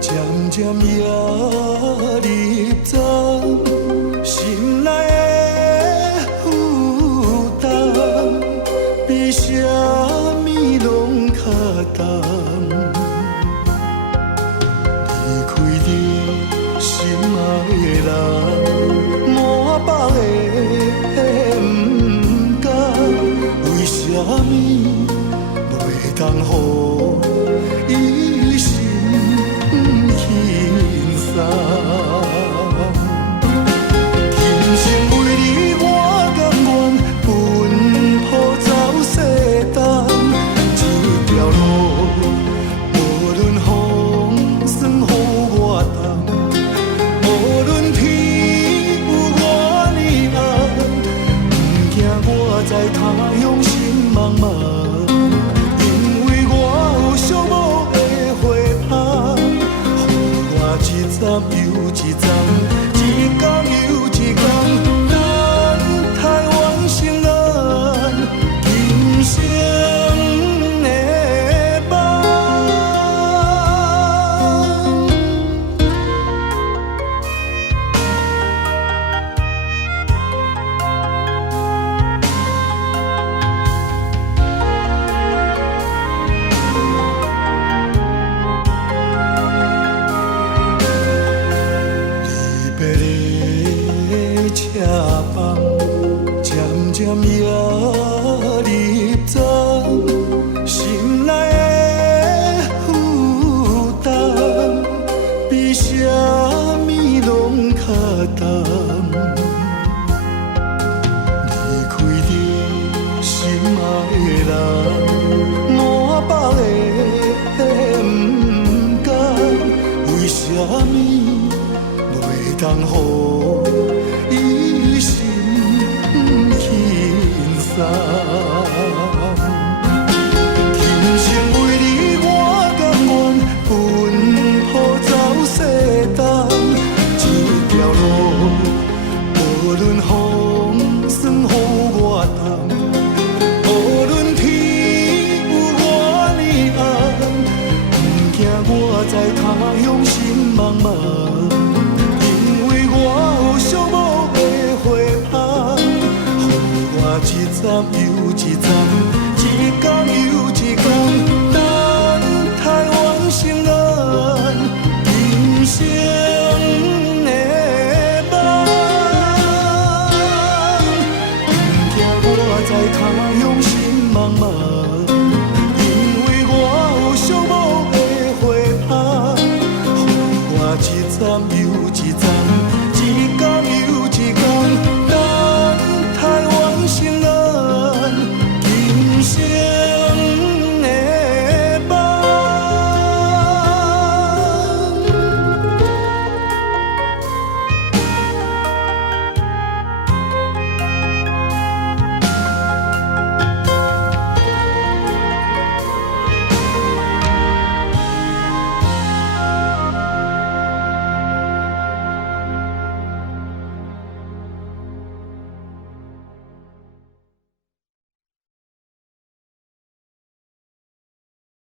渐渐也入站，心内的负担，比啥物拢较重。离开你心爱的人，满腹的不甘，为啥物袂当予伊心轻松？今生为你我甘愿奔波走世间，这条路无论风霜雨我担，无论天有偌呢暗，不惊我在他乡心茫茫。一站又一站，一天又一天，等待完成咱今生的梦。车房渐渐也入站，心内的负担，比啥物拢较重。离开你心爱的人，满腹的不甘，为啥物袂当予伊心轻松？今生为你我甘愿奔波走世间，这条路无论风霜雨我担，无论天有偌呢暗，不惊我在他乡心茫茫。一站又一站，一天又一